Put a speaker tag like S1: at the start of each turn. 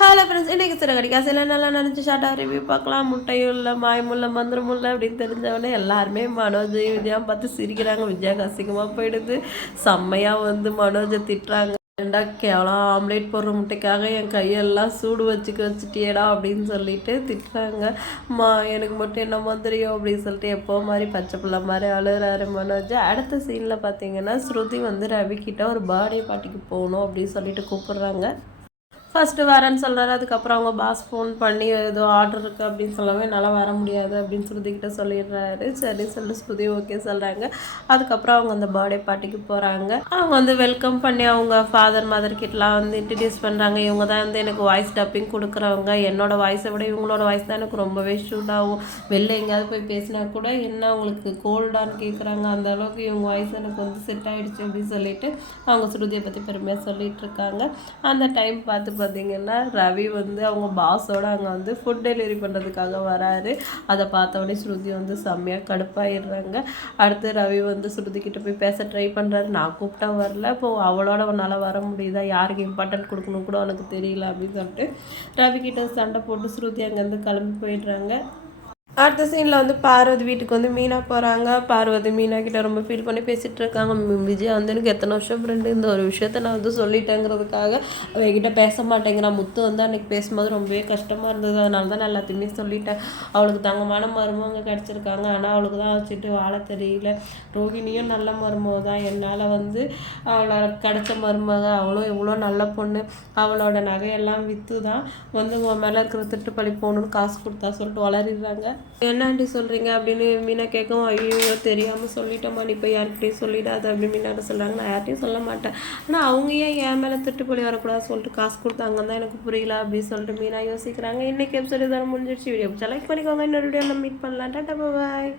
S1: Hello friends இன்றைக்கி சிறகடி சில நல்லா நினச்சி ஷார்ட்டாக ரிவ்யூ பார்க்கலாம். முட்டையும் இல்லை மாயமும் இல்லை மந்திரமும் இல்லை அப்படின்னு தெரிஞ்சவொடனே எல்லாருமே மனோஜ் விஜயா பார்த்து சிரிக்கிறாங்க. விஜயா அசிங்கமாக போயிடுது. செம்மையாக வந்து மனோஜை திட்டுறாங்க. ஏண்டா கேவலம் ஆம்லேட் போடுற முட்டைக்காக என் கையெல்லாம் சூடு வச்சுக்க வச்சுட்டியேடா அப்படின்னு சொல்லிட்டு திட்டுறாங்க. மா எனக்கு மட்டும் என்ன தெரியும் அப்படின்னு சொல்லிட்டு எப்போ மாதிரி பச்சை பிள்ளை மாதிரி அழுகிறாரு மனோஜ். அடுத்த சீனில் பார்த்தீங்கன்னா ஸ்ருதி வந்து ரவி ஒரு பர்த்டே பார்ட்டிக்கு போகணும் அப்படின்னு சொல்லிட்டு கூப்பிட்றாங்க. ஃபஸ்ட்டு வரேன்னு சொல்கிறாரு அதுக்கப்புறம் அவங்க பாஸ் ஃபோன் பண்ணி ஏதோ ஆர்டர் இருக்குது அப்படின்னு சொல்லவே என்னால் வர முடியாது அப்படின்னு ஸ்ருதிக்கிட்ட சொல்லிடுறாரு. சரி சொல்லி ஸ்ருதி ஓகே சொல்கிறாங்க அதுக்கப்புறம் அவங்க அந்த பர்த்டே பார்ட்டிக்கு போகிறாங்க அவங்க வந்து வெல்கம் பண்ணி அவங்க ஃபாதர் மதர் கிட்டலாம் வந்து இன்ட்ரடியூஸ் பண்ணுறாங்க இவங்க தான் வந்து எனக்கு வாய்ஸ் டப்பிங் கொடுக்குறவங்க. என்னோடய வாய்ஸை விட இவங்களோட வாய்ஸ் தான் எனக்கு ரொம்பவே ஷூட் ஆகும். வெளில எங்கேயாவது போய் பேசினா கூட என்ன அவங்களுக்கு கோல்டான்னு கேட்குறாங்க அந்த அளவுக்கு இவங்க வாய்ஸ் எனக்கு வந்து செட் ஆகிடுச்சு அப்படின்னு சொல்லிட்டு அவங்க ஸ்ருதியை பற்றி பெருமையாக சொல்லிகிட்ருக்காங்க அந்த டைம் பார்த்து பார்த்தீங்கன்னா ரவி வந்து அவங்க பாஸோட அங்கே வந்து ஃபுட் டெலிவரி பண்ணுறதுக்காக வராரு. அதை பார்த்தவொடனே ஸ்ருதி வந்து செம்மையாக கடுப்பாயிடுறாங்க. அடுத்து ரவி வந்து ஸ்ருதி கிட்ட போய் பேச ட்ரை பண்ணுறாரு நான் கூப்பிட்டா வரல. இப்போ அவளோட உன்னால் வர முடியுதா? யாருக்கு இம்பார்ட்டன்ட் கொடுக்கணும் கூட அவனுக்கு தெரியல அப்படின்னு சொல்லிட்டு ரவி கிட்ட சண்டை போட்டு ஸ்ருதி அங்கேருந்து கிளம்பி போயிடுறாங்க. அடுத்த சீனில் வந்து பார்வதி வீட்டுக்கு வந்து மீனா போகிறாங்க பார்வதி மீனா கிட்ட ரொம்ப ஃபீல் பண்ணி பேசிகிட்டு இருக்காங்க. விஜய் வந்து எனக்கு எத்தனை வருஷம் ஃப்ரெண்டு இந்த ஒரு விஷயத்த நான் வந்து சொல்லிட்டேங்கிறதுக்காக அவகிட்ட பேச மாட்டேங்கிறான் முத்து வந்து அன்றைக்கி பேசும்போது ரொம்பவே கஷ்டமாக இருந்தது. அதனால தான் நான் எல்லாத்தையுமே சொல்லிட்டேன். அவளுக்கு தங்கமான மருமவங்க கிடச்சிருக்காங்க. ஆனால் அவளுக்கு தான் வச்சுட்டு வாழ தெரியல. ரோகிணியும் நல்ல மருமக தான். என்னால் வந்து அவளை கிடைச்ச மருமக அவளும் எவ்வளோ நல்ல பொண்ணு அவளோட நகையெல்லாம் விற்று தான் வந்து உன் மேலே இருக்கிற திட்டுப்பழி போகணுன்னு காசு கொடுத்தா சொல்லிட்டு வளரிடுறாங்க. என்ன ஆண்டி சொல்கிறீங்க அப்படின்னு மீனா கேட்கவும் ஐயோ தெரியாமல் சொல்லிட்டோமா நீ இப்போ யார்கிட்டையும் சொல்லிடாத அப்படின்னு மீனாட்ட சொல்கிறாங்க நான் யார்கிட்டையும் சொல்ல மாட்டேன். ஆனால் அவங்க ஏன் என் மேலே திட்டுப்பொழி வரக்கூடாது சொல்லிட்டு காசு கொடுத்தாங்க தான் எனக்கு புரியல அப்படின்னு சொல்லிட்டு மீனா யோசிக்கிறாங்க. இன்றைக்கி எபிசோடு தான் முடிஞ்சிடுச்சு. வீடியோ லைக் பண்ணிக்கோங்க. இன்னொரு வீடியோவில் மீட் பண்ணலாம். டாட்டா பாய்